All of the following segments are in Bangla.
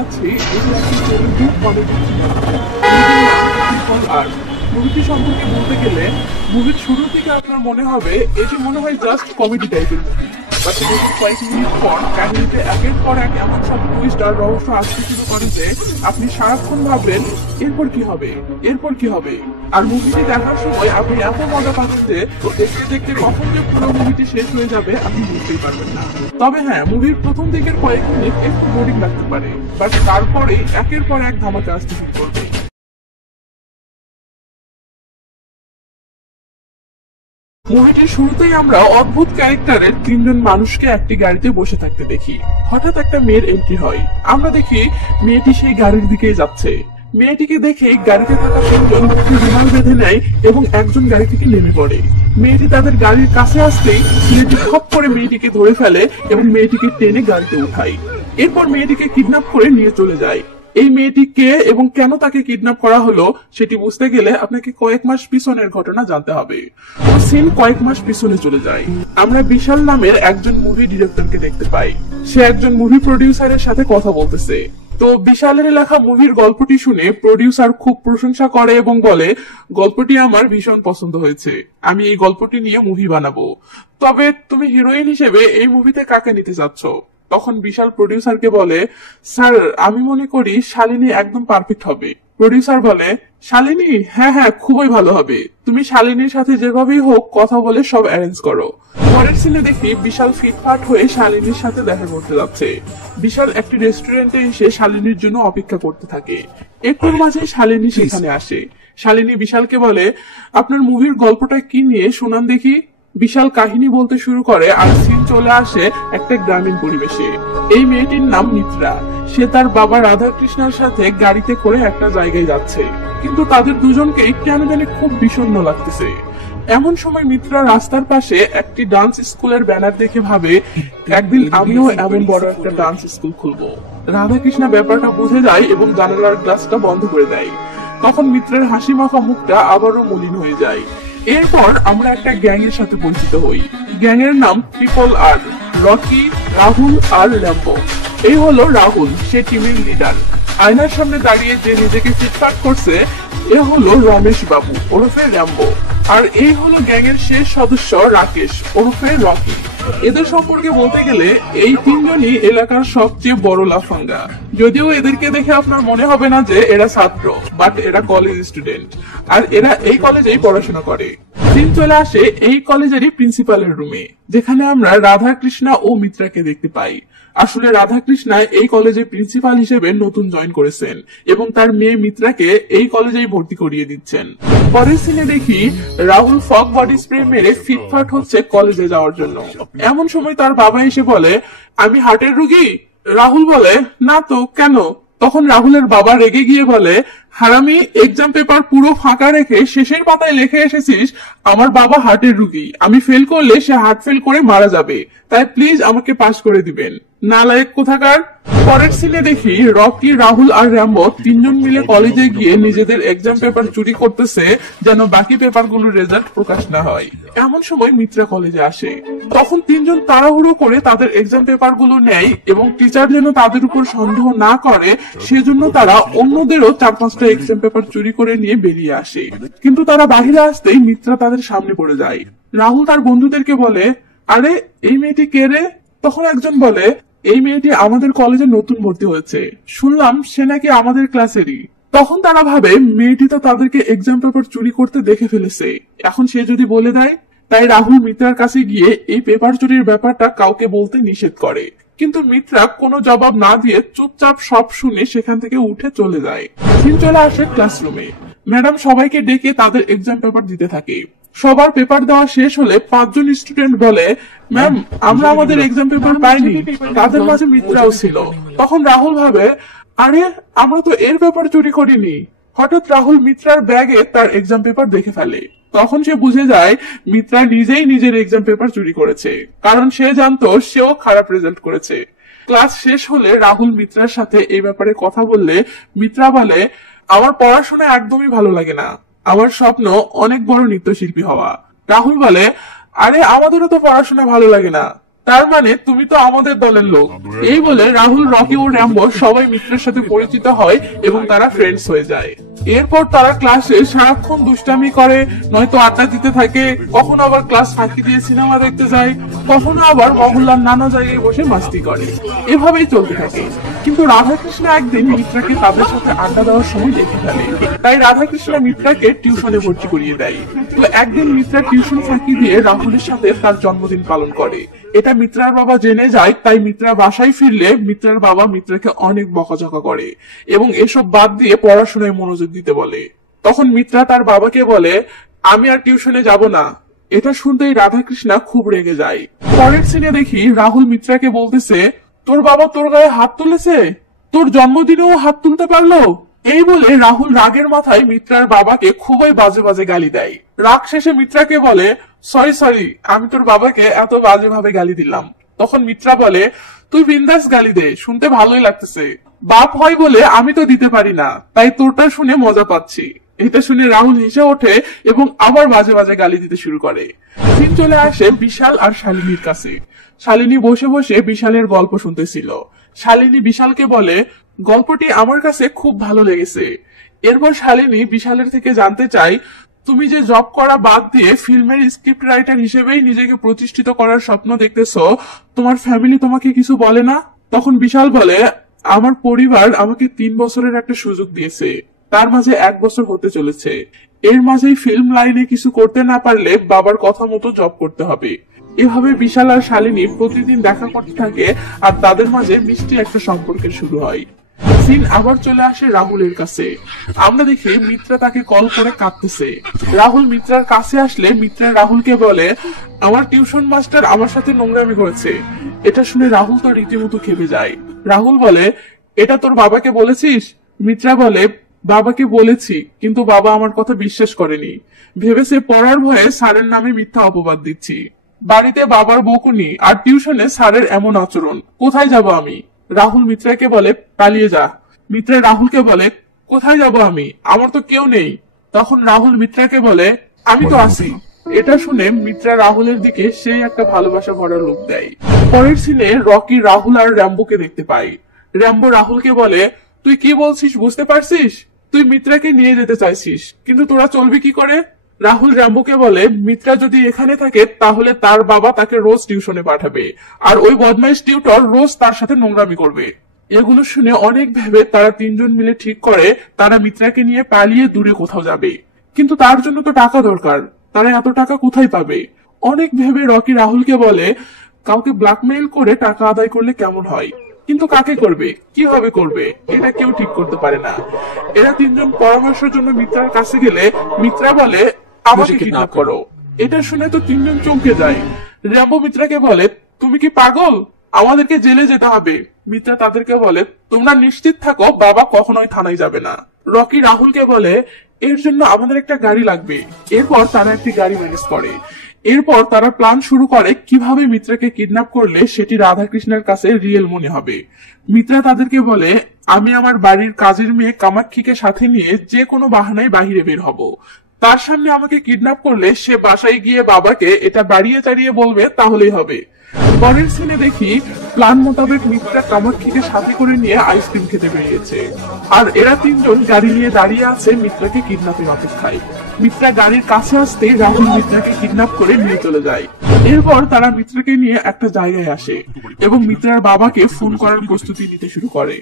যাচ্ছি এটা একটি তেলুগু কমেডি আর মুভিটি সম্পর্কে বলতে গেলে মুভির শুরু থেকে আপনার মনে হবে এটি মনে হয় জাস্ট কমেডি টাইপের মুভি, বাট কয়েক মিনিট পর কাহিনীতে একের পর এক এমন সব টুইস্ট আর রহস্য আসতে শুরু করে যে আপনি সারাক্ষণ ভাববেন এরপর কি হবে, এরপর কি হবে। আর মুভিটি দেখার সময় আপনি এত মজা পাচ্ছেন যে দেখতে দেখতে কখন যে পুরো মুভিটি শেষ হয়ে যাবে আপনি বুঝতেই পারবেন না। তবে হ্যাঁ, মুভির প্রথম দিকের কয়েক মিনিট একটু বোরিং লাগতে পারে, বাট তারপরেই একের পর এক ধামাকা আসতে শুরু করবে। মুভিটির শুরুতেই আমরা অদ্ভুত ক্যারেক্টারের তিনজন মানুষকে একটি গাড়িতে বসে থাকতে দেখি। হঠাৎ একটা মেয়ের এন্ট্রি হয়, আমরা দেখি মেয়েটি সেই গাড়ির দিকে যাচ্ছে। মেয়েটিকে দেখে গাড়িতে থাকা তিনজন মুখে রুমাল বেঁধে নেয় এবং একজন গাড়ি থেকে নেমে পড়ে। মেয়েটি তাদের গাড়ির কাছে আসতেই মেয়েটি খপ করে মেয়েটিকে ধরে ফেলে এবং মেয়েটিকে টেনে গাড়িতে উঠায়। এরপর মেয়েটিকে কিডন্যাপ করে নিয়ে চলে যায়। এই মেয়েটি কে এবং কেন তাকে কিডন্যাপ করা হলো সেটি বুঝতে গেলে আপনাকে কয়েক মাস পিছনের ঘটনা জানতে হবে। সিন কয়েক মাস পিছনে চলে যায়। আমরা বিশাল নামের একজন মুভি ডিরেক্টরকে দেখতে পাই। সে একজন মুভি প্রডিউসারের সাথে কথা বলতেছে। তো বিশালের লেখা মুভির গল্পটি শুনে প্রডিউসার খুব প্রশংসা করে এবং বলে, গল্পটি আমার ভীষণ পছন্দ হয়েছে, আমি এই গল্পটি নিয়ে মুভি বানাবো। তবে তুমি হিরোইন হিসেবে এই মুভিতে কাকে নিতে চাচ্ছ? তখন বিশাল প্রডিউসারকে বলে, স্যার আমি মনে করি শালিনী একদম পারফেক্ট হবে। প্রডিউসার বলে, শালিনী? হ্যাঁ হ্যাঁ, খুবই ভালো হবে, তুমি শালিনীর সাথে যেভাবেই হোক কথা বলে সব অ্যারেঞ্জ করো। পরের সিনে দেখি বিশাল ফিটফাট হয়ে শালিনীর সাথে দেখা করতে যাচ্ছে। বিশাল একটি রেস্টুরেন্টে এসে শালিনীর জন্য অপেক্ষা করতে থাকে। একটুর মাঝে শালিনী সেখানে আসে। শালিনী বিশালকে বলে, আপনার মুভির গল্পটা কি নিয়ে শোনান দেখি। বিশাল কাহিনী বলতে শুরু করে আর সিন চলে আসে একটা গ্রামীণ পরিবেশে। এই মেয়েটির নাম মিত্রা। সে তার বাবা রাধাকৃষ্ণের সাথে গাড়িতে করে একটা জায়গায় যাচ্ছে, কিন্তু তাদের দুজনকে কেন জানি খুব বিষণ্ণ লাগতেছে। এমন সময় মিত্রা রাস্তার পাশে একটি ডান্স স্কুলের ব্যানার দেখে ভাবে, একদিন আমিও এমন বড় একটা ডান্স স্কুল খুলবো। রাধাকৃষ্ণ ব্যাপারটা বুঝে যায় এবং জানালার গ্লাসটা বন্ধ করে দেয়। তখন মিত্রের হাসি মাখা মুখটা আবারও মলিন হয়ে যায়। এরপর আমরা একটা গ্যাং এর সাথে পরিচিত হই। গ্যাং এর নাম ট্রিপল আর। রকি, রাহুল আর ল্যাম্বো। এই হলো রাহুল, সে টিমের লিডার। আয়নার সামনে দাঁড়িয়ে যে নিজেকে ফিটফাট করছে এ হলো রমেশ বাবু ওরফে র্যাম্বো। আর এই হলো গ্যাং এর শেষ সদস্য রাকেশ ওরফে রকি। এদের সম্পর্কে বলতে গেলে এই তিনজনই এলাকার সবচেয়ে বড় লাফাঙ্গা। যদিও এদেরকে দেখে আপনার মনে হবে না যে এরা ছাত্র, বাট এরা কলেজ স্টুডেন্ট, আর এরা এই কলেজেই পড়াশোনা করে। দিন চলে আসে এই কলেজেরই প্রিন্সিপালের রুমে, যেখানে আমরা রাধাকৃষ্ণা ও মিত্রাকে দেখতে পাই। আসলে রাধাকৃষ্ণা এই কলেজে প্রিন্সিপাল হিসেবে নতুন জয়েন করেছেন এবং তার মেয়ে মিত্রাকে এই কলেজেই ভর্তি করিয়ে দিচ্ছেন। পরের সিনে দেখি রাহুল ফগ বডি স্প্রে মেরে ফিটফাট হচ্ছে কলেজে যাওয়ার জন্য। এমন সময় তার বাবা এসে বলে, আমি হার্টের রোগী। রাহুল বলে, না তো, কেন? তখন রাহুলের বাবা রেগে গিয়ে বলে, হারামি, এক্সাম পেপার পুরো ফাঁকা রেখে শেষের পাতায় লিখে এসেছিস আমার বাবা হার্টের রোগী, আমি ফেল করলে সে হার্ট ফেল করে মারা যাবে, তাই প্লিজ আমাকে পাস করে দিবেন, নালায়েক কোথাকার। পরের সিনে দেখি রকি, রাহুল আর র্যাম্বো তিনজন মিলে কলেজে গিয়ে নিজেদের এক্সাম পেপার চুরি করতেছে যেন বাকি পেপারগুলোর রেজাল্ট প্রকাশ না হয়। এমন সময় মিত্রা কলেজে আসে। তখন তিনজন তাড়াহুড়ো করে তাদের এক্সাম পেপার গুলো নেয় এবং টিচার যেন তাদের উপর সন্দেহ না করে সেজন্য তারা অন্যদেরও 4-5টা এক্সাম পেপার চুরি করে নিয়ে বেরিয়ে আসে। কিন্তু তারা বাহিরে আসতেই মিত্রা তাদের সামনে পড়ে যায়। রাহুল তার বন্ধুদেরকে বলে, আরে এই মেয়েটি কে রে? তখন একজন বলে, এই মেয়েটি আমাদের কলেজে নতুন ভর্তি হয়েছে, শুনলাম সে নাকি আমাদের ক্লাসেরই। তখন তারা ভাবে মেয়েটি তো তাদেরকে এক্সাম পেপার চুরি করতে দেখে ফেলেছে, এখন সে যদি বলে দেয়। তাই রাহুল মিত্রার কাছে গিয়ে এই পেপার চুরির ব্যাপারটা কাউকে বলতে নিষেধ করে, কিন্তু মিত্রা কোনো জবাব না দিয়ে চুপচাপ সব শুনে সেখান থেকে উঠে চলে যায়। সিন চলে আসে ক্লাসরুমে। ম্যাডাম সবাইকে ডেকে তাদের এক্সাম পেপার দিতে থাকে। সবার পেপার দেওয়া শেষ হলে 5 জন স্টুডেন্ট বলে, ম্যাম আমরা আমাদের এক্সাম পেপার পাইনি। তাদের মাঝে মিত্রাও ছিল। তখন রাহুল ভাবে, আরে আমরা তো এর পেপার চুরি করিনি। হঠাৎ রাহুল মিত্রার ব্যাগে তার এক্সাম পেপার দেখে ফেলে। তখন সে বুঝে যায় মিত্রা নিজেই নিজের এক্সাম পেপার চুরি করেছে, কারণ সে জানতো সেও খারাপ রেজাল্ট করেছে। ক্লাস শেষ হলে রাহুল মিত্রার সাথে এই ব্যাপারে কথা বললে মিত্রা বলে, আমার পড়াশোনা একদমই ভালো লাগে না, আমার স্বপ্ন অনেক বড় নৃত্যশিল্পী হওয়া। রাহুল বলে, আরে আমাদেরও তো পড়াশোনা ভালো লাগে না, তার মানে তুমি তো আমাদের দলের লোক। এই বলে রাহুল, রকি ও র্যাম্বো সবাই মিত্রের সাথে পরিচিত হয় এবং তারা ফ্রেন্ডস হয়ে যায়। এরপর তারা ক্লাসে সারাক্ষণ দুষ্টামি করে, নয়তো আড্ডা দিতে থাকে, কখনো আবার ক্লাস ফাঁকি দিয়ে সিনেমা দেখতে যায়, কখনো আবার মহল্লার নানা জায়গায় বসে মাস্তি করে। এভাবেই চলতে থাকে। কিন্তু রাধাকৃষ্ণ একদিন মিত্রাকে তাদের সাথে আড্ডা দেওয়ার সময় দেখে ফেলে। তাই রাধাকৃষ্ণ মিত্রাকে টিউশনে ভর্তি করিয়ে দেয়। তো একদিন মিত্রা টিউশন ফাঁকি দিয়ে রাহুলের সাথে তার জন্মদিন পালন করে। এটা মিত্রার বাবা জেনে যায়। তাই মিত্রা বাসায় ফিরলে মিত্রার বাবা মিত্রাকে অনেক বকাঝকা করে এবং এসব বাদ দিয়ে পড়াশোনায় মনোযোগ দিতে বলে। তখন মিত্রা তার বাবাকে বলে, আমি আর টিউশনে যাব না। এটা শুনতেই রাধাকৃষ্ণ খুব রেগে যায়। পরের সিনে দেখি রাহুল মিত্রাকে বলতেছে, তোর বাবা তোর গায়ে হাত তুলেছে, তোর জন্মদিনেও হাত তুলতে পারলো। এই বলে রাহুল রাগের মাথায় মিত্রার বাবাকে খুবই বাজে বাজে গালি দেয়। রাগ শেষে মিত্রাকে বলে, সরি, আমি তোর বাবাকে এত বাজে ভাবে গালি দিলাম। তখন মিত্রা বলে, তুই বিন্দাস গালি দে, শুনতে ভালোই লাগতেছে। বাপ হয় বলে আমি তো দিতে পারি না, তাই তোরটা শুনে মজা পাচ্ছি। এটা শুনে রাহুল হেসে ওঠে এবং আবার বাজে বাজে গালি দিতে শুরু করে। সিন চলে আসে বিশাল আর শালিনীর কাছে। শালিনী বসে বসে বিশালের গল্প শুনতেছিল। শালিনী বিশালকে বলে, গল্পটি আমার কাছে খুব ভালো লেগেছে। এরপর শালিনী বিশালের থেকে জানতে চাই, তুমি যে জব করা বাদ দিয়ে ফিল্মের স্ক্রিপ্ট রাইটার হিসেবেই নিজেকে প্রতিষ্ঠিত করার স্বপ্ন দেখতেছো, তোমার ফ্যামিলি তোমাকে কিছু বলে না? তখন বিশাল বলে, আমার পরিবার আমাকে 3 বছরের একটা সুযোগ দিয়েছে, তার মাঝে 1 বছর হতে চলেছে। এর মাঝেই ফিল্ম লাইনে কিছু করতে না পারলে বাবার কথা মতো জব করতে হবে। এভাবে বিশাল আর শালিনী প্রতিদিন দেখা করতে থাকে আর তাদের মাঝে মিষ্টি একটা সম্পর্কের শুরু হয়। সিন আবার চলে আসে রাহুলের কাছে। আমরা দেখি মিত্রা তাকে কল করে কাঁদতেছে। রাহুল মিত্রার কাছে আসলে মিত্রা রাহুলকে বলে, আমার টিউশন মাস্টার আমার সাথে নোংরামি করেছে। এটা শুনে রাহুল তো রীতিমতো খেপে যায়। রাহুল বলে, এটা তোর বাবাকে বলেছিস? মিত্রা বলে, বাবাকে বলেছি, কিন্তু বাবা আমার কথা বিশ্বাস করেনি, ভেবেছে পড়ার ভয়ে স্যারের নামে মিথ্যা অপবাদ দিচ্ছি। বাড়িতে বাবার বকুনি আর টিউশনে স্যারের এমন আচরণ, কোথায় যাব আমি? রাহুল মিত্রাকে বলে, পালিয়ে যা। মিত্রা রাহুলকে বলে, কোথায় যাব আমি, আমার তো কেউ নেই। তখন রাহুল মিত্রাকে বলে, আমি তো আছি। এটা শুনে মিত্রা রাহুলের দিকে সেই একটা ভালোবাসা ভরা লোক দেয়। পরের সিনে রকি রাহুল আর র্যাম্বোকে দেখতে পায়। র্যাম্বো রাহুলকে বলে, তুই কি বলছিস বুঝতে পারছিস? তুই মিত্রাকে নিয়ে যেতে চাইছিস, কিন্তু তোরা চলবি কি করে? রাহুল র্যাম্বোকে বলে, মিত্রা যদি এখানে থাকে তাহলে তার বাবা তাকে রোজ টিউশনে পাঠাবে আর ওই বদমাইশ টিউটর রোজ তার সাথে নোংরামি করবে। এগুলো শুনে অনেক ভেবে তারা 3 জন মিলে ঠিক করে তারা মিত্রাকে নিয়ে পালিয়ে দূরে কোথাও যাবে। কিন্তু তার জন্য তো টাকা দরকার, তারা এত টাকা কোথায় পাবে? অনেক ভেবে রকি রাহুলকে বলে, কাউকে ব্ল্যাকমেইল করে টাকা আদায় করলে কেমন হয়, কিন্তু কাকে করবে, কিভাবে করবে, এটা কেউ ঠিক করতে পারে না। এরা 3 জন পরামর্শের জন্য মিত্রার কাছে গেলে মিত্রা বলে, আমাকে কিডন্যাপ করো। এটা শুনে তো 3 জন চমকে যায়। র্যাম্বো মিত্রাকে বলে, তুমি কি পাগল, আমাদেরকে জেলে যেতে হবে। মিত্রা তাদেরকে বলে, তোমরা নিশ্চিত থাকো বাবা কখনোই থানায় যাবে না। রকি রাহুলকে বলে, এর জন্য আমাদের একটা গাড়ি লাগবে। এরপর তারা একটি গাড়ি ম্যানেজ করে। এরপর তারা প্ল্যান শুরু করে কিভাবে মিত্রাকে কিডন্যাপ করলে সেটি রাধাকৃষ্ণের কাছে রিয়েল মনে হবে। মিত্রা তাদেরকে বলে, আমি আমার বাড়ির কাজের মেয়ে কামাক্ষীকে সাথে নিয়ে যে কোনো বাহানায় বাহিরে বের হব। তার সামনে আমাকে কিডন্যাপ করলে সে বাসায় গিয়ে বাবাকে এটা বাড়িয়ে চাড়িয়ে বলবে, তাহলেই হবে। পরের সিনে দেখি প্ল্যান মোতাবেক মিত্রা কামাক্ষীকে সাথে করে নিয়ে আইসক্রিম খেতে বেরিয়েছে আর এরা 3 জন গাড়ি নিয়ে দাঁড়িয়ে আছে মিত্রাকে কিডন্যাপের অপেক্ষায়। মিত্রা গাড়ির কাছে আসতে রাহুল মিত্রাকে কিডন্যাপ করে নিয়ে চলে যায়। এরপর তারা মিত্রাকে নিয়ে একটা জায়গায় আসে এবং মিত্রার বাবাকে ফোন করার প্রস্তুতি নিতে শুরু করে।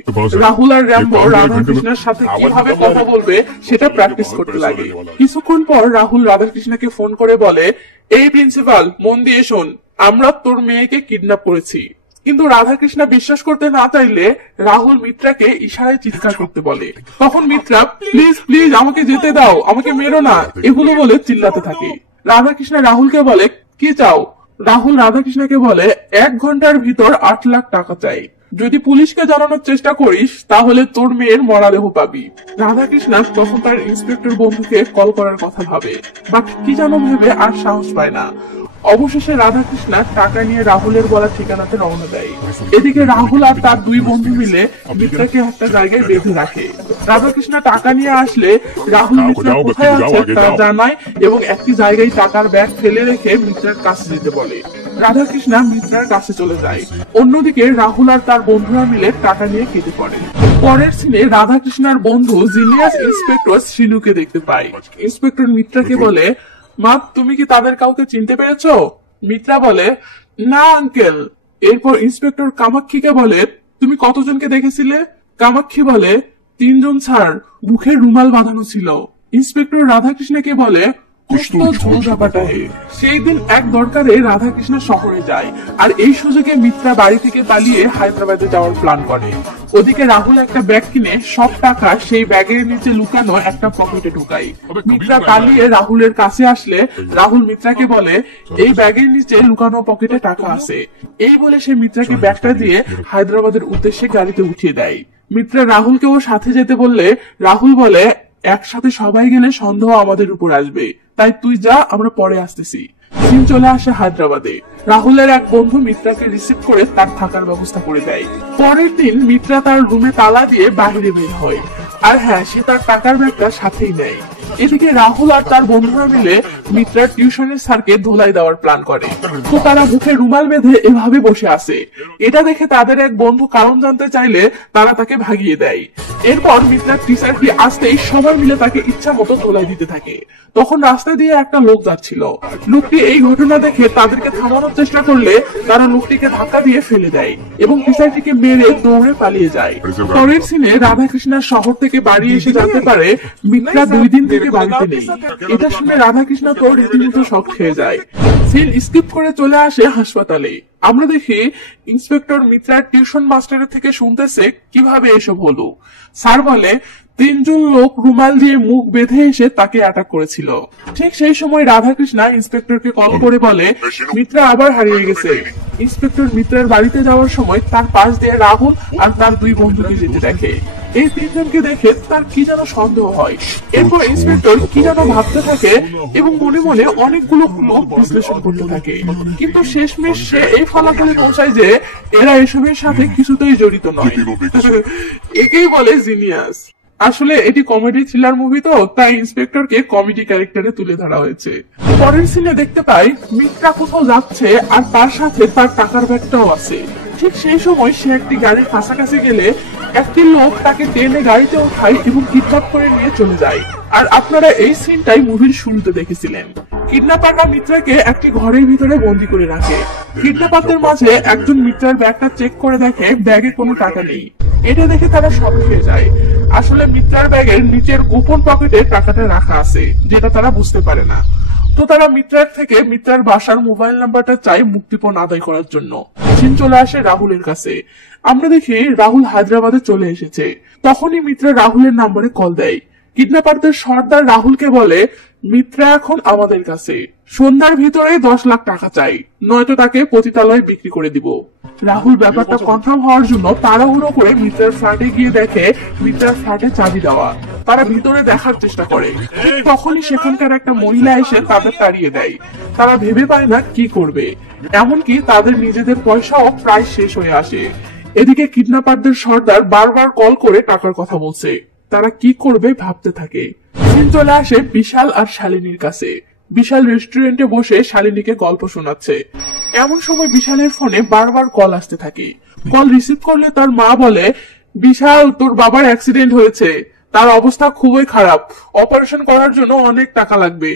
রাহুল আর র্যাম্বো রাধাকৃষ্ণের সাথে কিভাবে কথা বলবে সেটা প্র্যাকটিস করতে লাগে। কিছুক্ষণ পর রাহুল রাধাকৃষ্ণকে ফোন করে বলে, এই প্রিন্সিপাল, মন দিয়ে শোন, আমরা তোর মেয়েকে কিডন্যাপ করেছি। কিন্তু রাধাকৃষ্ণ বিশ্বাস করতে না চাইলে রাহুল মিত্রাকে ইশারায় চিৎকার করতে বলে। তখন মিত্রা, প্লিজ প্লিজ আমাকে যেতে দাও, আমাকে মেরো না, এগুলো বলে চিল্লাতে থাকে। রাধাকৃষ্ণ রাহুলকে বলে, কি চাও? রাহুল রাধাকৃষ্ণকে বলে, 1 ঘন্টার ভিতর 8 লাখ টাকা চাই। যদি পুলিশকে জানানোর চেষ্টা করিস তাহলে তোর মেয়ের মরাদেহ পাবি। রাধাকৃষ্ণ তখন তার ইন্সপেক্টর বন্ধুকে কল করার কথা ভাবে, বাট কি যেন ভেবে আর সাহস পায় না। অবশেষে রাধাকৃষ্ণ টাকা নিয়ে রাহুলের বলা ঠিকানাতে রওনা দেয়। এদিকে রাহুল আর তার 2 বন্ধু মিলে মিত্রাকে একটা জায়গায় বেঁধে রাখে। রাধাকৃষ্ণ টাকা নিয়ে আসলে রাহুল মিত্রা কোথায় আছে তা জানায় এবং একটি জায়গায় টাকার ব্যাগ ফেলে রেখে মিত্রার কাছে যেতে বলে। রাধাকৃষ্ণা মিত্রার কাছে চলে যায়। অন্যদিকে রাহুল আর তার বন্ধুরা মিলে টাকা নিয়ে কেটে পড়ে। পরের সিনে রাধাকৃষ্ণার বন্ধু জিনিয়াস ইন্সপেক্টর শ্রীনুকে দেখতে পায়। ইন্সপেক্টর মিত্রাকে বলে, মা তুমি কি তাদের কাউকে চিনতে পেরেছো? মিত্রা বলে, না আঙ্কেল। এরপর ইন্সপেক্টর কামাক্ষীকে বলে, তুমি কতজনকে দেখেছিলে? কামাক্ষী বলে, 3 জন স্যার, মুখে রুমাল বাঁধানো ছিল। ইন্সপেক্টর রাধাকৃষ্ণকে বলে, সেই দিন এক দরকারে রাধাকৃষ্ণ শহরে যায়, আর এই সুযোগে মিত্রা বাড়ি থেকে পালিয়ে হায়দ্রাবাদে যাওয়ার প্ল্যান করে। ওদিকে রাহুল একটা ব্যাগ কিনে সব টাকা সেই ব্যাগের নিচে লুকানো একটা পকেটে ঢুকায়। মিত্রা পালিয়ে রাহুলের কাছে আসলে রাহুল মিত্রাকে বলে, এই ব্যাগের নিচে লুকানো পকেটে টাকা আছে। এই বলে সে মিত্রাকে ব্যাগটা দিয়ে হায়দ্রাবাদের উদ্দেশ্যে গাড়িতে উঠিয়ে দেয়। মিত্রা রাহুলকেও সাথে যেতে বললে রাহুল বলে, একসাথে সবাই গেলে সন্দেহ আমাদের উপর আসবে, তাই তুই যা, আমরা পরে আসতেছি। সিন চলে আসে হায়দ্রাবাদে। রাহুলের এক বন্ধু মিত্রাকে রিসিভ করে তার থাকার ব্যবস্থা করে দেয়। পরের দিন মিত্রা তার রুমে তালা দিয়ে বাহিরে বের হয়, আর হ্যাঁ, সে তার টাকার ব্যাগটা সাথেই নেয়। এদিকে রাহুল আর তার বন্ধুরা মিলে মিত্রার টিউশনের স্যারকে ধোলাই দেওয়ার প্ল্যান করে। তো তারা মুখে রুমাল বেঁধে এভাবে বসে আছে। এটা দেখে তাদের এক বন্ধু কারণ জানতে চাইলে তারা তাকে ভাগিয়ে দেয়। এরপর মিত্রার টিচারটি আসতেই সবাই মিলে তাকে ইচ্ছা মতো ধোলাই দিতে থাকে। তখন রাস্তা দিয়ে একটা লোক যাচ্ছিল। লোকটি এই ঘটনা দেখে তাদেরকে থামানোর চেষ্টা করলে তারা লোকটিকে ধাক্কা দিয়ে ফেলে দেয় এবং টিচারটিকে মেরে দৌড়ে পালিয়ে যায়। পরের সিনে রাধাকৃষ্ণা শহর থেকে বাড়ি এসে জানতে পারে মিত্রা 2 দিন থেকে বাড়িতে নেই। এটা শুনে রাধাকৃষ্ণ তো রীতিমতো শক খেয়ে যায়। সিন স্কিপ করে চলে আসে হাসপাতালে। আমরা দেখি ইন্সপেক্টর মিত্রার টিউশন মাস্টারের থেকে শুনতেছে কিভাবে এসব হলো। স্যার বলে, 3 জন লোক রুমাল দিয়ে মুখ বেঁধে এসে তাকে অ্যাটাক করেছিল। ঠিক সেই সময় রাধাকৃষ্ণা ইন্সপেক্টরকে কল করে বলে, মিত্রা আবার হারিয়ে গেছে। ইন্সপেক্টর মিত্রার বাড়িতে যাওয়ার সময় তার পাশ দিয়ে রাহুল আর তার 2 বন্ধুকে যেতে দেখে। এই 3 জনকে দেখে তার কি যেন সন্দেহ হয়। এরপর ইন্সপেক্টর কি যেন ভাবতে থাকে এবং মনে মনে অনেকগুলো ক্লু বিশ্লেষণ করতে থাকে, কিন্তু শেষমেশ সে এই ফলাফলে পৌঁছায় যে এরা এসবের সাথে কিছুতেই জড়িত নয়। একেই বলে জিনিয়াস। আসলে এটি কমেডি থ্রিলার মুভি, তো তাই ইন্সপেক্টরকে কমেডি ক্যারেক্টারে তুলে ধরা হয়েছে। পরের সিনে দেখতে পাই মিত্রা কোথাও যাচ্ছে আর তার সাথে তার টাকার ব্যাগটাও আছে। ঠিক সেই সময় সে একটি গাড়ির কাছাকাছি গেলে একটি লোক তাকে টেনে গাড়িতে ওঠায় এবং কিডন্যাপ করে নিয়ে চলে যায়। আর আপনারা এই সিনটাই মুভির শুরুতে দেখেছিলেন। কিডন্যাপাররা মিত্রাকে একটি ঘরের ভিতরে বন্দি করে রাখে। কিডন্যাপারদের মাঝে একজন মিত্রার ব্যাগটা চেক করে দেখে ব্যাগে কোনো টাকা নেই। এটা দেখে তারা শক খেয়ে যায়। আসলে মিত্রার ব্যাগের নিচের গোপন পকেটে টাকাটা রাখা আছে, যেটা তারা বুঝতে পারে না। তো তারা মিত্রার থেকে মিত্রার বাসার মোবাইল নাম্বারটা চায় মুক্তিপণ আদায় করার জন্য। সিন চলে আসে রাহুলের কাছে। আমরা দেখি রাহুল হায়দ্রাবাদে চলে এসেছে। তখনই মিত্রা রাহুলের নাম্বারে কল দেয়। কিডন্যাপারদের সর্দার রাহুলকে বলে, মিত্রা এখন আমাদের কাছে, সন্ধ্যার ভিতরে 10 লাখ টাকা চাই, নয়তো তাকে পতিতালয়ে বিক্রি করে দিব। রাহুল ব্যাপারটা কনফার্ম হওয়ার জন্য তাড়াহুড়ো করে মিত্রার ফ্ল্যাটে গিয়ে দেখে মিত্রার ফ্ল্যাটে চাবি দেওয়া। তারা ভিতরে দেখার চেষ্টা করে, তখনই সেখানকার একটা মহিলা এসে তাদের তাড়িয়ে দেয়। তারা ভেবে পায় না কি করবে, এমনকি তাদের নিজেদের পয়সাও প্রায় শেষ হয়ে আসে। এদিকে কিডন্যাপারদের সর্দার বারবার কল করে টাকার কথা বলছে। তারা কি করবে ভাবতে থাকে। সিন চলে আসে বিশাল আর শালিনীর কাছে। বিশাল রেস্টুরেন্টে বসে শালিনীকে গল্প শোনাচ্ছে। এমন সময় বিশালের ফোনে বারবার কল আসতে থাকে। কল রিসিভ করলে তার মা বলে, বিশাল, তোর বাবার অ্যাক্সিডেন্ট হয়েছে, তার অবস্থা খুবই খারাপ, অপারেশন করার জন্য অনেক টাকা লাগবে।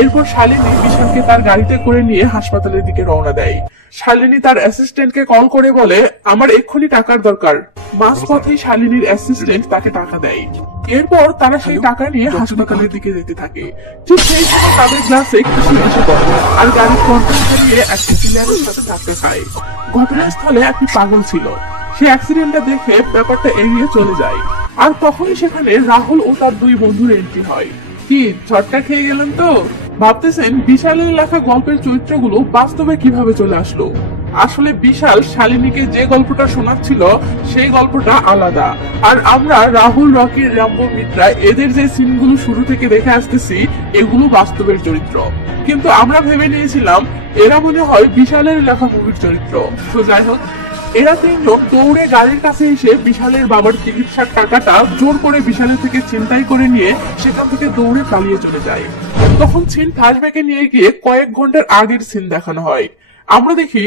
এরপর শালিনী বিশালকে তার গাড়িতে করে নিয়ে হাসপাতালের দিকে রওনা দেয়। শালিনী তার অ্যাসিস্ট্যান্টকে কল করে বলে, আমার এক্ষুনি টাকার দরকার। মাঝপথেই শালিনীর অ্যাসিস্ট্যান্ট তাকে টাকা দেয়। এরপর তারা সেই টাকা নিয়ে হাসপাতালের দিকে যেতে থাকে। ঠিক সেই সময় তাদের গ্লাসে কিছু এসে পড়ে আর গাড়ির কন্ট্রোল হারিয়ে একটি পিলারের সাথে ধাক্কা খায়। ঘটনাস্থলে একটি পাগল ছিল। সে অ্যাক্সিডেন্টটা দেখে ব্যাপারটা এড়িয়ে চলে যায়। আর তখনই সেখানে রাহুল ও তার 2 বন্ধুর এন্ট্রি হয়। কি ঝটকা খেয়ে গেলেন তো? ভাবতেছেন বিশালের লেখা গল্পের চরিত্রগুলো বাস্তবে কিভাবে চলে আসলো? আসলে বিশাল শালিনীকে যে গল্পটা শোনাচ্ছিল সেই গল্পটা আলাদা। আর আমরা রাহুল, রকি, রাম্বো, মিত্রা এদের যে সিনগুলো শুরু থেকে দেখে আসতেছি এগুলো বাস্তবের চরিত্র। কিন্তু আমরা ভেবে নিয়েছিলাম এরা মনে হয় বিশালের লেখা মুভির চরিত্র। তো যাই হোক, এরা 3 জন দৌড়ে গাড়ির কাছে এসে বিশালের বাবার চিকিৎসার টাকাটা জোর করে বিশালের থেকে ছিনতাই করে নিয়ে সেখান থেকে দৌড়ে পালিয়ে চলে যায়। তখন সিন ফ্ল্যাশব্যাকে নিয়ে গিয়ে কয়েক ঘন্টার আগের সিন দেখানো হয়। আমরা দেখি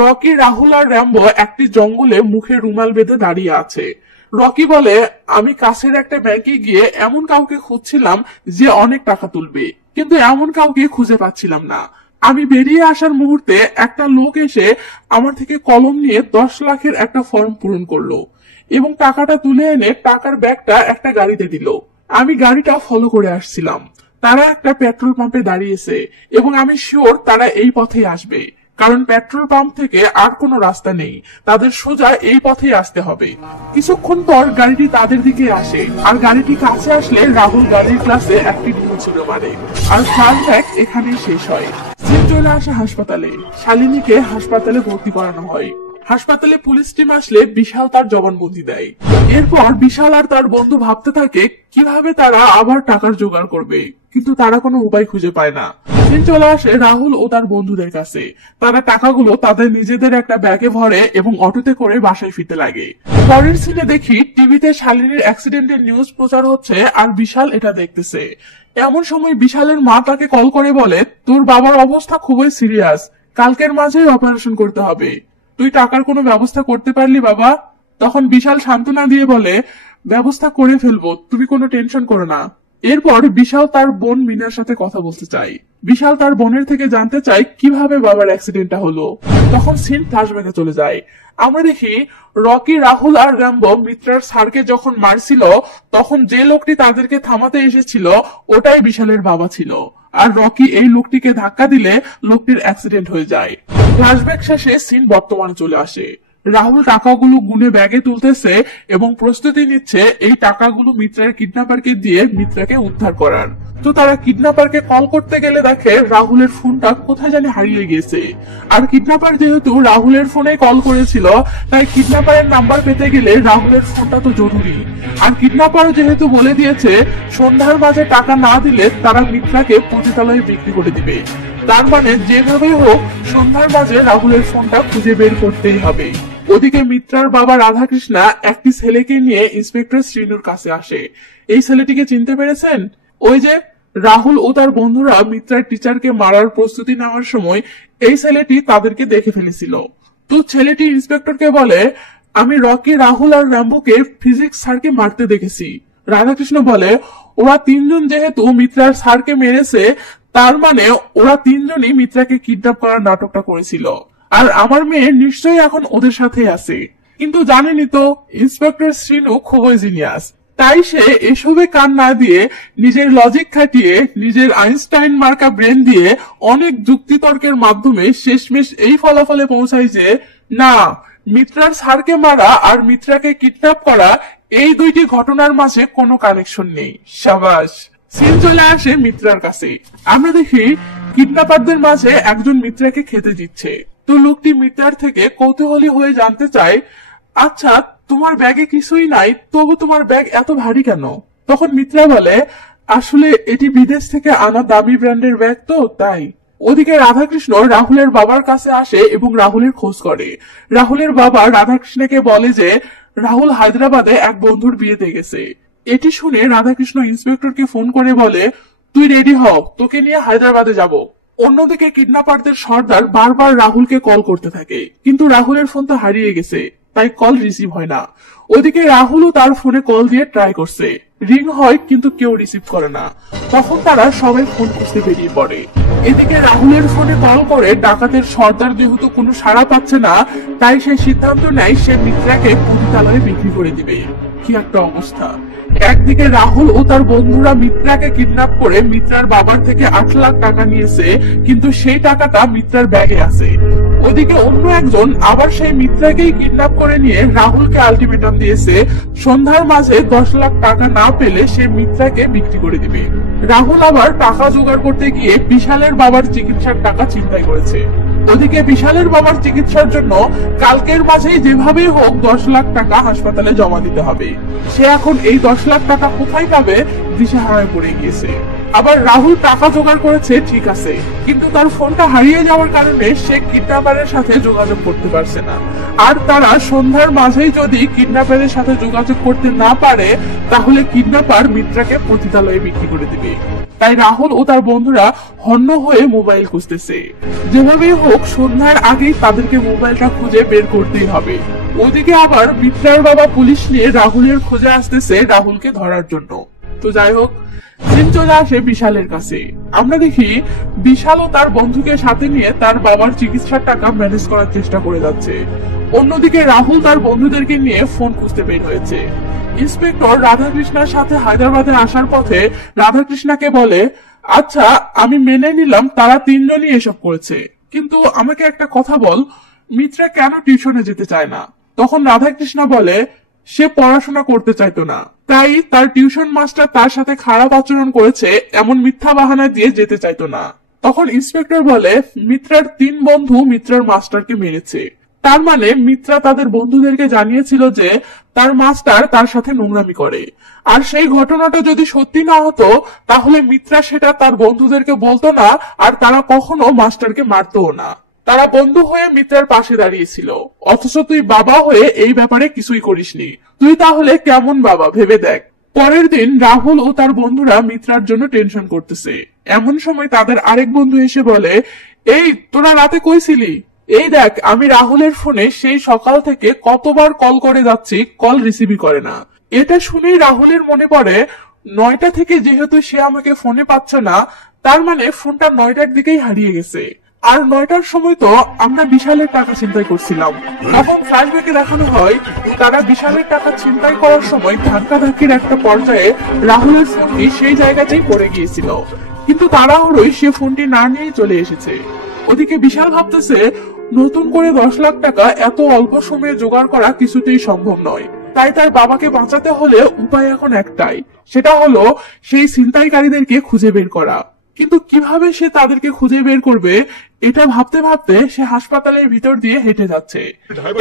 রকি, রাহুল আর র্যাম্বো একটি জঙ্গলে মুখে রুমাল বেঁধে দাঁড়িয়ে আছে। রকি বলে, আমি কাছের একটা ব্যাংকে গিয়ে এমন কাউকে খুঁজছিলাম যে অনেক টাকা তুলবে, কিন্তু এমন কাউকে খুঁজে পাচ্ছিলাম না। আমি বেরিয়ে আসার মুহূর্তে একটা লোক এসে আমার থেকে কলম নিয়ে 10 লাখের একটা ফর্ম পূরণ করলো এবং টাকাটা তুলে এনে টাকার ব্যাগটা একটা গাড়িতে দিল। আমি গাড়িটা ফলো করে আসছিলাম। তারা একটা পেট্রোল পাম্পে দাঁড়িয়েছে এবং আমি শিওর তারা এই পথেই আসবে, কারণ পেট্রোল পাম্প থেকে আর কোনো রাস্তা নেই, তাদের সোজা এই পথেই আসতে হবে। কিছুক্ষণ পর গাড়িটি তাদের দিকে আসে, আর গাড়িটি কাছে আসলে রাহুল গাড়ির গ্লাসে একটি ঢিল ছুড়ে মারে, আর ফ্ল্যাশব্যাক এখানেই শেষ হয়। সিন চলে আসে হাসপাতালে। শালিনীকে হাসপাতালে ভর্তি করানো হয়। হাসপাতালে পুলিশ টিম আসলে বিশাল তার জবানবন্দি দেয়। এরপর বিশাল আর তার বন্ধু ভাবতে থাকে কিভাবে তারা আবার টাকার জোগাড় করবে, কিন্তু তারা কোনো উপায় খুঁজে পায় না। সিন চলে আসে রাহুল ও তার বন্ধুদের কাছে। তারা টাকাগুলো তাদের নিজেদের একটা ব্যাগে ভরে এবং অটোতে করে বাসায় ফিরতে লাগে। পরের সিনে দেখি টিভিতে শালিনীর অ্যাক্সিডেন্টের নিউজ প্রচার হচ্ছে আর বিশাল এটা দেখতেছে। এমন সময় বিশালের মা তাকে কল করে বলে, তোর বাবার অবস্থা খুবই সিরিয়াস, কালকের মাঝেই অপারেশন করতে হবে, তুই টাকার কোনো ব্যবস্থা করতে পারলি বাবা? তখন বিশাল সান্ত্বনা দিয়ে বলে, ব্যবস্থা করে ফেলবো, তুমি কোনো টেনশন করো না। এরপর বিশাল তার বোন মিনার সাথে কথা বলতে চায়। বিশাল তার বোনের থেকে জানতে চায় কিভাবে বাবার অ্যাক্সিডেন্টটা হলো। তখন সিন ফ্ল্যাশব্যাকে চলে যায়। আমরা দেখি রকি, রাহুল আর র্যাম্বো মিত্রার স্যারকে যখন মারছিল তখন যে লোকটি তাদেরকে থামাতে এসেছিল ওটাই বিশালের বাবা ছিল, আর রকি এই লোকটিকে ধাক্কা দিলে লোকটির অ্যাক্সিডেন্ট হয়ে যায়। ফ্ল্যাশব্যাক শেষে সিন বর্তমানে চলে আসে। রাহুল টাকাগুলো গুনে ব্যাগে তুলতেছে এবং প্রস্তুতি নিচ্ছে এই টাকাগুলো মিত্রার কিডন্যাপারকে দিয়ে মিত্রাকে উদ্ধার করার। তো তারা কিডন্যাপারকে কল করতে গেলে দেখে রাহুলের ফোনটা কোথায় জানি হারিয়ে গেছে। আর কিডন্যাপার যেহেতু রাহুলের ফোনে কল করেছিল, তাই কিডন্যাপারের নাম্বার পেতে গেলে রাহুলের ফোনটা তো জরুরি। আর কিডন্যাপার যেহেতু বলে দিয়েছে সন্ধ্যার মাঝে টাকা না দিলে তারা মিত্রাকে পতিতালয়ে বিক্রি করে দিবে, তার মানে যেভাবেই হোক সন্ধ্যার মাঝে রাহুলের ফোনটা খুঁজে বের করতেই হবে। ওদিকে মিত্রার বাবা রাধাকৃষ্ণা একটি ছেলেকে নিয়ে ইন্সপেক্টর শ্রীনুর কাছে আসে। এই ছেলেটিকে চিনতে পেরেছেন? ওই যে রাহুল ও তার বন্ধুরা মিত্রার টিচারকে মারার প্রস্তুতি নেওয়ার সময় এই ছেলেটি তাদেরকে দেখে ফেলেছিল। তো ছেলেটি ইন্সপেক্টরকে বলে, আমি রকি, রাহুল আর র্যাম্বোকে ফিজিক্স স্যারকে মারতে দেখেছি। রাধাকৃষ্ণ বলে, ওরা তিনজন যেহেতু মিত্রার স্যারকে মেরেছে, তার মানে ওরা তিনজনই মিত্রাকে কিডন্যাপ করার নাটকটা করেছিল, আর আমার মেয়ে নিশ্চয়ই এখন ওদের সাথে আছে। কিন্তু জানেনই তো ইন্সপেক্টর শ্রীনু খুবই জিনিয়াস, তাই সে এসবে কান না দিয়ে নিজের লজিক খাটিয়ে, নিজের আইনস্টাইন মার্কা ব্রেন দিয়ে অনেক যুক্তিতর্কের মাধ্যমে শেষমেশ এই ফলাফলে পৌঁছায় যে না, মিত্রার স্যারকে মারা আর মিত্রাকে কিডন্যাপ করা এই দুইটি ঘটনার মাঝে কোনো কানেকশন নেই। সাবাস। সিন চলে আসে মিত্রার কাছে। আমরা দেখি কিডন্যাপারদের মাঝে একজন মিত্রাকে খেতে দিচ্ছে। তো লোকটি মিত্রার থেকে কৌতূহলী হয়ে জানতে চায়, আচ্ছা তোমার ব্যাগে কিছুই নাই, তবু তোমার ব্যাগ এত ভারী কেন? তখন মিত্রা বলে, আসলে এটি বিদেশ থেকে আনা দামি ব্র্যান্ডের ব্যাগ তো তাই। ওদিকে রাধাকৃষ্ণ রাহুলের বাবার কাছে আসে এবং রাহুলের খোঁজ করে। রাহুলের বাবা রাধাকৃষ্ণকে বলে যে রাহুল হায়দ্রাবাদে এক বন্ধুর বিয়েতে গেছে। এটি শুনে রাধাকৃষ্ণ ইন্সপেক্টরকে ফোন করে বলে, তুই রেডি হ, তোকে নিয়ে হায়দ্রাবাদে যাব। অন্যদিকে কিডন্যাপারদের সর্দার বারবার রাহুলকে কল করতে থাকে, কিন্তু রাহুলের ফোন তো হারিয়ে গেছে, তাই কল রিসিভ হয় না। ওদিকে রাহুলও তার ফোনে কল দিয়ে ট্রাই করছে, রিং হয় কিন্তু কেউ রিসিভ করে না। তখন তারা সবাই ফোন খুঁজতে বেরিয়ে পড়ে। এদিকে রাহুলের ফোনে কল করে ডাকাতের সর্দার যেহেতু কোনো সাড়া পাচ্ছে না, তাই সে সিদ্ধান্ত নেয় সে মিত্রাকে পতিতালয়ে বিক্রি করে দিবে। কি একটা অবস্থা! একদিকে রাহুল ও তার বন্ধুরা মিত্রাকে কিডন্যাপ করে মিত্রার বাবার থেকে 8 লাখ টাকা নিয়েছে, কিন্তু সেই টাকাটা মিত্রার ব্যাগে আছে। ওদিকে অন্য একজন আবার সেই মিত্রাকেই কিডন্যাপ করে নিয়ে রাহুলকে আলটিমেটাম দিয়েছে, সন্ধ্যার মাঝে 10 লাখ টাকা না পেলে সে মিত্রাকে বিক্রি করে দিবে। রাহুল আবার টাকা জোগাড় করতে গিয়ে বিশালের বাবার চিকিৎসার টাকা চিন্তাই করেছে। ওদিকে বিশালের বাবার চিকিৎসার জন্য কালকের মাঝেই যেভাবেই হোক 10 লাখ টাকা হাসপাতালে জমা দিতে হবে। সে এখন এই 10 লাখ টাকা কোথায় পাবে দিশেহারায় পড়ে গিয়েছে। আবার রাহুল টাকা জোগাড় করেছে ঠিক আছে, কিন্তু তার ফোনটা হারিয়ে যাওয়ার কারণে সে কিডন্যাপারের সাথে যোগাযোগ করতে পারছে না। আর তারা সন্ধ্যার মাঝেই যদি কিডন্যাপারের সাথে যোগাযোগ করতে না পারে, তাহলে কিডন্যাপার মিত্রাকে পতিতালয়ে বিক্রি করে দিবে। তাই রাহুল ও তার বন্ধুরা হন্য হয়ে মোবাইল খুঁজতেছে। যেভাবেই হোক সন্ধ্যার আগেই তাদেরকে মোবাইলটা খুঁজে বের করতেই হবে। ওদিকে আবার মিত্রার বাবা পুলিশ নিয়ে রাহুলের খোঁজে আসতেছে রাহুলকে ধরার জন্য। তো যাই হোক, সিন চলে আসে বিশালের কাছে। আমরা দেখি বিশাল ও তার বন্ধুকে সাথে নিয়ে তার বাবার চিকিৎসার টাকা ম্যানেজ করার চেষ্টা করে যাচ্ছে। অন্যদিকে রাহুল তার বন্ধুদেরকে নিয়ে ফোন খুঁজতে বের হয়েছে। ইন্সপেক্টর রাধাকৃষ্ণার সাথে হায়দ্রাবাদে আসার পথে রাধাকৃষ্ণাকে বলে, আচ্ছা আমি মেনে নিলাম তারা তিনজনই এসব করেছে, কিন্তু আমাকে একটা কথা বল, মিত্রা কেন টিউশনে যেতে চায় না? তখন রাধাকৃষ্ণা বলে, সে পড়াশোনা করতে চাইতো না, তাই তার টিউশন মাস্টার তার সাথে খারাপ আচরণ করেছে এমন মিথ্যা বাহানা দিয়ে যেতে চাইতো না। তখন ইন্সপেক্টর বলে, মিত্রার 3 বন্ধু মিত্রার মাস্টারকে মেরেছে, তার মানে মিত্রা তাদের বন্ধুদেরকে জানিয়েছিল যে তার মাস্টার তার সাথে নোংরামি করে। আর সেই ঘটনাটা যদি সত্যি না হতো তাহলে মিত্রা সেটা তার বন্ধুদেরকে বলতো না, আর তারা কখনো মাস্টারকে মারতোও না। তারা বন্ধু হয়ে মিত্রার পাশে দাঁড়িয়েছিল, অথচ তুই বাবা হয়ে এই ব্যাপারে কিছুই করিসনি। তুই তাহলে কেমন বাবা ভেবে দেখ। পরের দিন রাহুল ও তার বন্ধুরা মিত্রার জন্য টেনশন করতেছে। এমন সময় তাদের আরেক বন্ধু এসে বলে, এই তোরা রাতে কইছিলি? এই দেখ, আমি রাহুলের ফোনে সেই সকাল থেকে কতবার কল করে যাচ্ছি, কল রিসিভই করে না। এটা শুনেই রাহুলের মনে পড়ে 9টা থেকে যেহেতু সে আমাকে ফোনে পাচ্ছে না, তার মানে ফোনটা 9টার দিকেই হারিয়ে গেছে। আর 9টার সময় তো আমরা বিশালের টাকা ছিনতাই করছিলাম। তখন ফ্ল্যাশব্যাকে দেখানো হয় তারা বিশালের টাকা ছিনতাই করার সময় ধাক্কাধাক্কির একটা পর্যায়ে রাহুলের ফোনটি সেই জায়গাতেই পড়ে গিয়েছিল, কিন্তু তাড়াহুড়োই সে ফোনটি না নিয়ে চলে এসেছে। ওদিকে বিশাল ভাবতেছে নতুন করে 10 লাখ টাকা এত অল্প সময়ে জোগাড় করা কিছুতেই সম্ভব নয়, তাই তার বাবাকে বাঁচাতে হলে উপায় এখন একটাই, সেটা হলো সেই ছিনতাইকারীদেরকে খুঁজে বের করা। কিন্তু কিভাবে সে তাদেরকে খুঁজে বের করবে এটা ভাবতে ভাবতে সে হাসপাতালের ভিতর দিয়ে হেঁটে যাচ্ছে।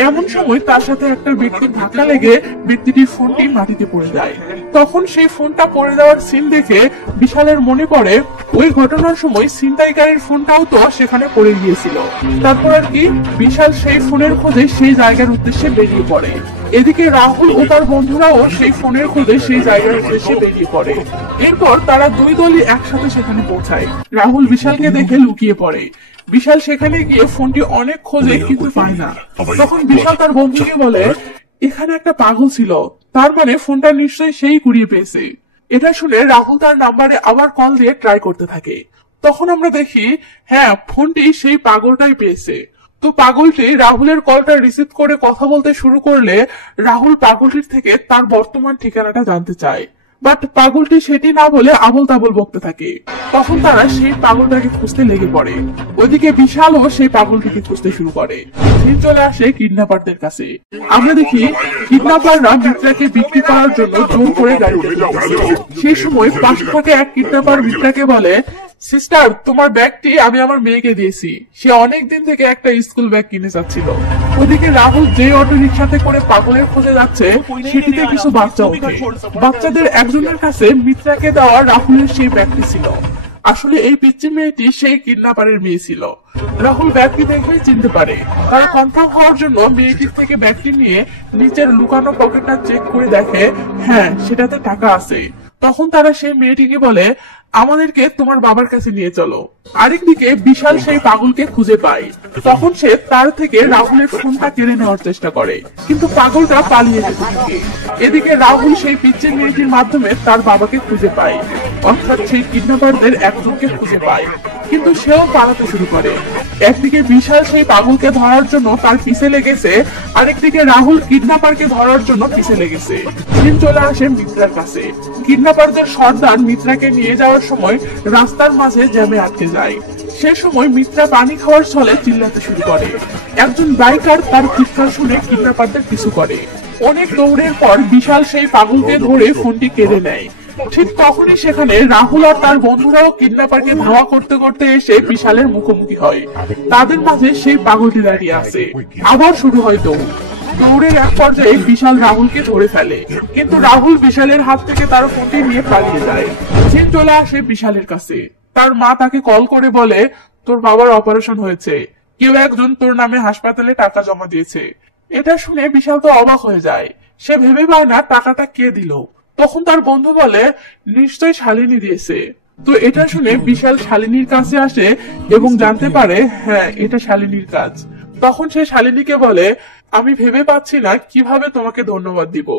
এমন সময় তার সাথে একটা ব্যক্তির ধাক্কা লেগে ব্যক্তিটির ফোনটি মাটিতে পড়ে যায়। তখন সেই ফোনটা পড়ে যাওয়ার সিন দেখে বিশালের মনে পড়ে ওই ঘটনার সময় ছিনতাইকারীর ফোনটাও তো সেখানে পড়ে গিয়েছিল। তারপর আর কি, বিশাল সেই ফোনের খোঁজে সেই জায়গার উদ্দেশ্যে বেরিয়ে পড়ে। এদিকে রাহুল ও তার বন্ধুরাও সেই ফোনের খোঁজে সেই জায়গার উদ্দেশ্যে বেরিয়ে পড়ে। এরপর তারা দুই দলই একসাথে সেখানে পৌঁছায়। রাহুল বিশালকে দেখে লুকিয়ে পড়ে। বিশাল সেখানে গিয়ে ফোনটি অনেক খোঁজে কিন্তু পায় না। তখন বিশাল তার বন্ধুকে বলে, এখানে একটা পাগল ছিল, তার মানে ফোনটা নিশ্চয়ই সেই কুড়িয়ে পেয়েছে। এটা শুনে রাহুল তার নাম্বারে আবার কল দিয়ে ট্রাই করতে থাকে। তখন আমরা দেখি হ্যাঁ, ফোনটি সেই পাগলটাই পেয়েছে। তো পাগলটি রাহুলের কলটা রিসিভ করে কথা বলতে শুরু করলে রাহুল পাগলটির থেকে তার বর্তমান ঠিকানাটা জানতে চায়, বাট পাগলটি সেটি না বলে আবল তাবল বকতে থাকে। তখন তারা সেই পাগলটাকে খুঁজতে লেগে পড়ে। ওইদিকে বিশালও সেই পাগলটিকে খুঁজতে শুরু করে। সে চলে আসে কিডন্যাপারদের কাছে। আমরা দেখি কিডন্যাপাররা মিত্রাকে বিক্রি করার জন্য জোর করে গাড়িতে তুলতেছে। সেই সময় পাশ থেকে এক কিডন্যাপার মিত্রাকে বলে, সিস্টার, তোমার ব্যাগটি আমি আমার মেয়েকে দিয়েছি, সে অনেকদিন থেকে একটা স্কুল ব্যাগ কিনে যাচ্ছিল। ওদিকে রাহুল যে অটো রিক্সাতে করে পাগলের খোঁজে যাচ্ছে সেটিতে কিছু বাচ্চা ওঠে। বাচ্চাদের একজনের কাছে মিত্রাকে দেওয়া রাহুলের সেই ব্যাগটি ছিল। আসলে এই পিচ্চি মেয়েটি সেই কিডন্যাপারের মেয়ে ছিল। রাহুল ব্যাগটি দেখেই চিনতে পারে। তারা কনফার্ম হওয়ার জন্য মেয়েটির থেকে ব্যাগটি নিয়ে নিচের লুকানো পকেটটা চেক করে দেখে হ্যাঁ, সেটাতে টাকা আছে। তখন তারা সেই মেয়েটিকে বলে, আমাদেরকে তোমার বাবার কাছে নিয়ে চলো। আরেকদিকে বিশাল সেই পাগলকে খুঁজে পায়। তখন সে তার থেকে রাহুলের ফোনটা কেড়ে নেওয়ার চেষ্টা করে, কিন্তু পাগলটা পালিয়ে যেতে থাকে। এদিকে রাহুল সেই পিচ্চি মেয়েটির মাধ্যমে তার বাবাকে খুঁজে পায়, অর্থাৎ সেই কিডন্যাপারদের একজনকে খুঁজে পায়, কিন্তু সেও পালাতে শুরু করে। একদিকে বিশাল সেই পাগলকে ধরার জন্য তার পিছে লেগেছে, আরেকদিকে রাহুল কিডন্যাপারকে ধরার জন্য পিছে লেগেছে। দিন চলে আসে মিত্রার কাছে। কিডন্যাপারদের সর্দার মিত্রাকে নিয়ে যাওয়ার সময় রাস্তার মাঝে জ্যামে আটকে যায়। সে সময় মিত্রা পানি খাওয়ার ছলে চিল্লাতে শুরু করে। একজন বাইকার তার চিৎকার শুনে কিডন্যাপারদের পিছু করে। অনেক দৌড়ের পর বিশাল সেই পাগলকে ধরে ফোনটি কেড়ে নেয়। ঠিক তখনই সেখানে রাহুল আর তার বন্ধুরাও কিডন্যাপারকে ধাওয়া করতে করতে এসে বিশালের মুখোমুখি হয়। তাদের মাঝে সেই পাগলটি দাঁড়িয়ে আছে। আবার শুরু হয় দৌড়। দৌড়ের এক পর্যায়ে বিশাল রাহুলকে ধরে ফেলে, কিন্তু রাহুল বিশালের হাত থেকে তার ফোনটি নিয়ে পালিয়ে যায়। জিন চলে আসে বিশালের কাছে। তার মা তাকে কল করে বলে, তোর বাবার অপারেশন হয়েছে, কেউ একজন তোর নামে হাসপাতালে টাকা জমা দিয়েছে। এটা শুনে বিশাল তো অবাক হয়ে যায়। সে ভেবে পায় না টাকাটা কে দিল। তখন তার বন্ধু বলে, নিশ্চয়ই শালিনী দিয়েছে। তো এটা শুনে বিশাল শালিনীর কাছে আসে এবং জানতে পারে হ্যাঁ এটা শালিনীর কাজ। তখন সে শালিনীকে বলে, আমি ভেবে পাচ্ছি না কিভাবে তোমাকে ধন্যবাদ দিব,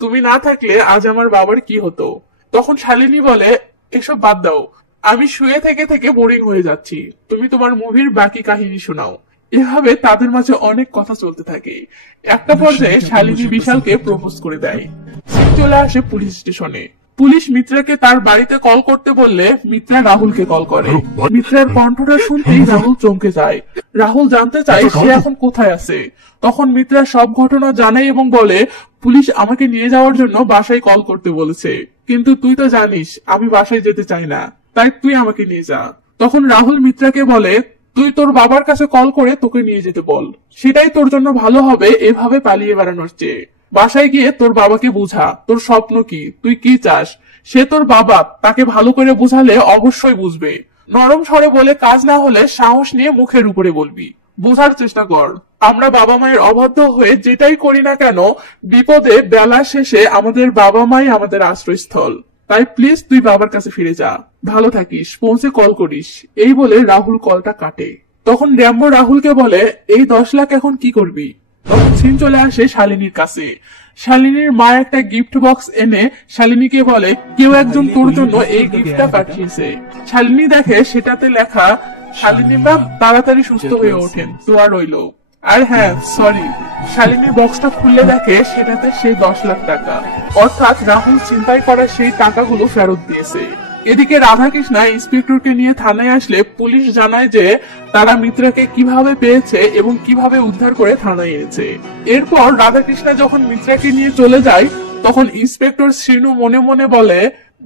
তুমি না থাকলে আজ আমার বাবার কি হতো। তখন শালিনী বলে, এসব বাদ দাও, আমি শুয়ে থেকে থেকে বোরিং হয়ে যাচ্ছি, তুমি তোমার মুভির বাকি কাহিনী শোনাও। এভাবে তাদের মাঝে অনেক কথা চলতে থাকে। একটা পর্যায়ে শালিনী বিশালকে প্রপোজ করে দেয়। সিন চলে আসে পুলিশ স্টেশনে। পুলিশ মিত্রাকে তার বাড়িতে কল করতে বললে মিত্রা রাহুলকে কল করে। মিত্রার কণ্ঠটা শুনতেই রাহুল চমকে যায়। রাহুল জানতে চায় সে এখন কোথায় আছে। তখন মিত্রা সব ঘটনা জানায় এবং বলে, পুলিশ আমাকে নিয়ে যাওয়ার জন্য বাসায় কল করতে বলেছে, কিন্তু তুই তো জানিস আমি বাসায় যেতে চাই না, তাই তুই আমাকে নিয়ে যা। তখন রাহুল মিত্রাকে বলে, তুই তোর বাবার কাছে কল করে তোকে নিয়ে যেতে বল, সেটাই তোর জন্য ভালো হবে এভাবে পালিয়ে বেড়ানোর চেয়ে। বাসায় গিয়ে তোর বাবাকে বুঝা তোর স্বপ্ন কি, তুই কি চাস। সে তোর বাবা, তাকে ভালো করে বুঝালে অবশ্যই বুঝবে। নরম স্বরে বলে কাজ না হলে সাহস নিয়ে মুখের উপরে বলবি। বোঝার চেষ্টা কর, আমরা বাবা মায়ের অবাধ্য হয়ে যেটাই করি না কেন, বিপদে বেলা শেষে আমাদের বাবা মাই আমাদের আশ্রয়স্থল। তাই প্লিজ তুই বাবার কাছে ফিরে যা, ভালো থাকিস, পৌঁছে কল করিস। এই বলে রাহুল কলটা কাটে। তখন র্যাম্বো রাহুলকে বলে, এই 10 লাখ এখন কি করবি। তখন সিন চলে আসে শালিনীর কাছে। শালিনীর মা একটা গিফট বক্স এনে শালিনীকে বলে, কেউ একজন তোর জন্য এই গিফটটা পাঠিয়েছে। শালিনী দেখে সেটাতে লেখা, শালিনী ম্যাম তাড়াতাড়ি সুস্থ হয়ে ওঠেন, দোয়া রইল। আর হ্যাঁ সরি, শালিনী বক্সটা খুলে দেখে সেটাতে সেই 10 লাখ টাকা, অর্থাৎ রাহুল চিন্তাই করা সেই টাকাগুলো ফেরত দিয়েছে। এদিকে রাধাকৃষ্ণা ইন্সপেক্টরকে নিয়ে থানায় আসলে পুলিশ জানায় যে তারা মিত্রাকে কিভাবে পেয়েছে এবং কিভাবে উদ্ধার করে থানায় এনেছে। এরপর রাধাকৃষ্ণা যখন মিত্রাকে নিয়ে চলে যায় তখন ইন্সপেক্টর শ্রীনু মনে মনে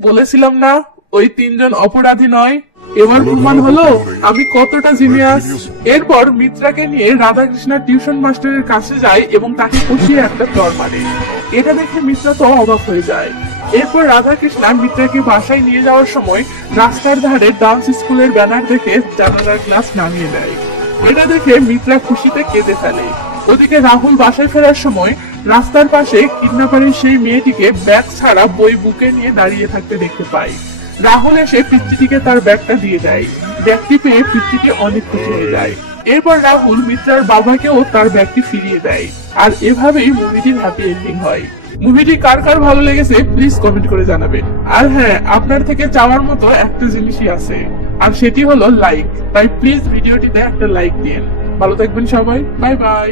বলেছিলাম না ওই 3 জন অপরাধী নয়, এবার প্রমাণ হলো আমি কতটা জিনিয়াস। এরপর মিত্রাকে নিয়ে রাধাকৃষ্ণা টিউশন মাস্টারের কাছে যায় এবং তাকে কষিয়ে একটা চড় মারে। এটা দেখে মিত্রা তো অবাক হয়ে যায়। এরপর রাধাকৃষ্ণা মিত্রাকে বাসায় নিয়ে যাওয়ার সময় রাস্তার ধারে ডান্স স্কুলের ব্যানার দেখে জানালার গ্লাস নামিয়ে দেয়। এটা দেখে মিত্রা খুশিতে কেঁদে ফেলে। ওদিকে রাহুল বাসায় ফেরার সময় রাস্তার পাশে কিডন্যাপারের সেই মেয়েটিকে ব্যাগ ছাড়া বই বুকে নিয়ে দাঁড়িয়ে থাকতে দেখতে পায়। রাহুল এসে পিচ্চিটিকে তার ব্যাগটা দিয়ে দেয়। ব্যাগটি পেয়ে পিচ্চিটি অনেক খুশি হয়ে যায়। এরপর রাহুল মিত্রার বাবাকেও তার ব্যাগটি ফিরিয়ে দেয়। আর এভাবেই মুভিটির হ্যাপি এন্ডিং হয়। মুভিটি কার কার ভালো লেগেছে প্লিজ কমেন্ট করে জানাবেন। আর হ্যাঁ, আপনার থেকে চাওয়ার মতো একটা জিনিসই আছে, আর সেটি হলো লাইক। তাই প্লিজ ভিডিওটিতে একটা লাইক দিন। ভালো থাকবেন সবাই, বাই বাই।